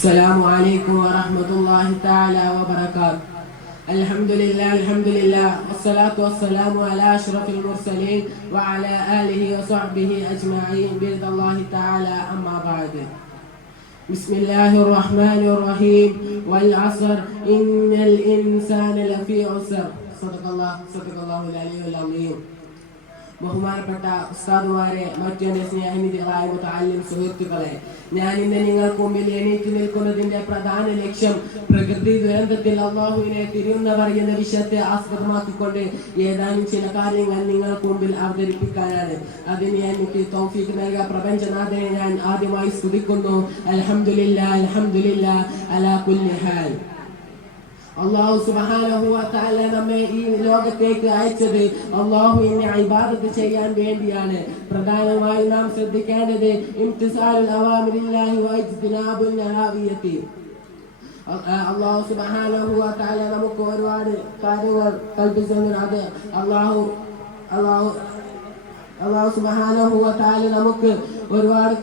السلام عليكم ورحمة الله تعالى وبركاته. الحمد لله والصلاة والسلام على أشرف المرسلين وعلى آله وصحبه أجمعين برضا الله تعالى. أما بعد، بسم الله الرحمن الرحيم. والعصر إن الإنسان لفي عسر. صدق الله العلي العظيم. ബഹുമാനപ്പെട്ട ഉസ്താദുമാരെ, മറ്റൊരു സ്നേഹനിധികളായ മുതഅല്ലിം സുഹൃത്തുക്കളെ, ഞാൻ ഇന്ന് നിങ്ങൾക്ക് മുമ്പിൽ എണീറ്റ് നിൽക്കുന്നതിന്റെ പ്രധാന ലക്ഷ്യം പ്രകൃതി ദുരന്തത്തിൽ അള്ളാഹുവിനെ തിരിയുന്നവർ എന്ന വിഷയത്തെ ആസ്പദമാക്കിക്കൊണ്ട് ഏതാനും ചില കാര്യങ്ങൾ നിങ്ങൾക്ക് മുമ്പിൽ അവതരിപ്പിക്കാനാണ്. അതിന് എനിക്ക് തൗഫീഖ് നൽകിയ പ്രപഞ്ചനാഥനെ ഞാൻ ആദ്യമായി സ്തുതിക്കുന്നു. അൽഹംദുലില്ലാഹ് അലാ കുല്ലി ഹാൽ. അല്ലാഹു സുബ്ഹാനഹു വ തആല നമ്മെ ഈ ലോകത്തേക്ക് അയച്ചത് അല്ലാഹുവിനെ ഇബാദത്ത് ചെയ്യാൻ വേണ്ടിയാണ്. പ്രധാനമായി നാം ശ്രദ്ധിക്കേണ്ടത് ഇംതിസാലുൽ അവാമിരില്ലാഹി വ ഇജ്തിനാബുൻ നഹാവിയത്തി. അല്ലാഹു സുബ്ഹാനഹു വ തആല നമുക്ക് ഒരുപാട് കാര്യങ്ങൾ കൽപ്പിച്ചിട്ടുണ്ട്. അത് അല്ലാഹു സുബ്ഹാനഹു വ തആല നമുക്ക് ഒരുപാട്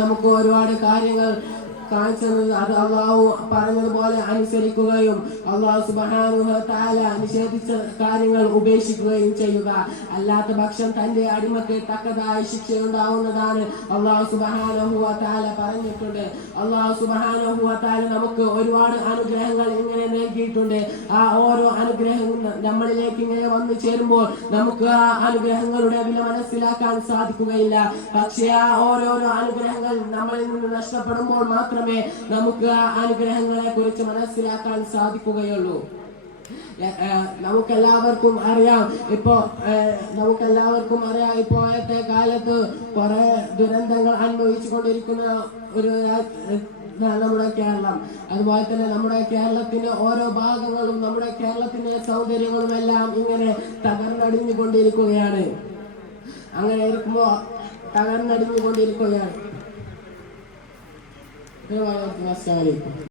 നമുക്ക് ഒരുപാട് കാര്യങ്ങൾ കാണിച്ചു തന്നത്. അത് അള്ളാഹു പറഞ്ഞതുപോലെ അനുസരിക്കുകയും അള്ളാഹു സുബ്ഹാനഹു വ തആല നിഷേധിച്ച കാര്യങ്ങൾ ഉപേക്ഷിക്കുകയും ചെയ്യുക. അല്ലാത്ത പക്ഷം തന്റെ അടിമക്ക് തക്കതായ ശിക്ഷയുണ്ടാവുന്നതാണ് അള്ളാഹു സുബ്ഹാനഹു വ തആല പറഞ്ഞിട്ടുണ്ട്. അള്ളാഹു സുബ്ഹാനഹു വ തആല നമുക്ക് ഒരുപാട് അനുഗ്രഹങ്ങൾ ഇങ്ങനെ നൽകിയിട്ടുണ്ട്. ആ ഓരോ അനുഗ്രഹവും നമ്മളിലേക്ക് ഇങ്ങനെ വന്നു ചേരുമ്പോൾ നമുക്ക് ആ അനുഗ്രഹങ്ങളുടെ വില മനസ്സിലാക്കാൻ സാധിക്കുകയില്ല. പക്ഷേ ആ ഓരോരോ അനുഗ്രഹങ്ങൾ നമ്മളിൽ നിന്ന് നഷ്ടപ്പെടുമ്പോൾ മാത്രമേ നമുക്ക് ആ അനുഗ്രഹങ്ങളെ കുറിച്ച് മനസ്സിലാക്കാൻ സാധിക്കുകയുള്ളൂ. നമുക്കെല്ലാവർക്കും അറിയാം ഇപ്പോഴത്തെ കാലത്ത് കുറെ ദുരന്തങ്ങൾ അനുഭവിച്ചു കൊണ്ടിരിക്കുന്ന ഒരു നമ്മുടെ കേരളം. അതുപോലെ തന്നെ നമ്മുടെ കേരളത്തിന്റെ ഓരോ ഭാഗങ്ങളും നമ്മുടെ കേരളത്തിന്റെ സൗന്ദര്യങ്ങളും എല്ലാം ഇങ്ങനെ തകർന്നടിഞ്ഞുകൊണ്ടിരിക്കുകയാണ്. അങ്ങനെ ഇരിക്കുമ്പോ തകർന്നടിഞ്ഞുകൊണ്ടിരിക്കുകയാണ്.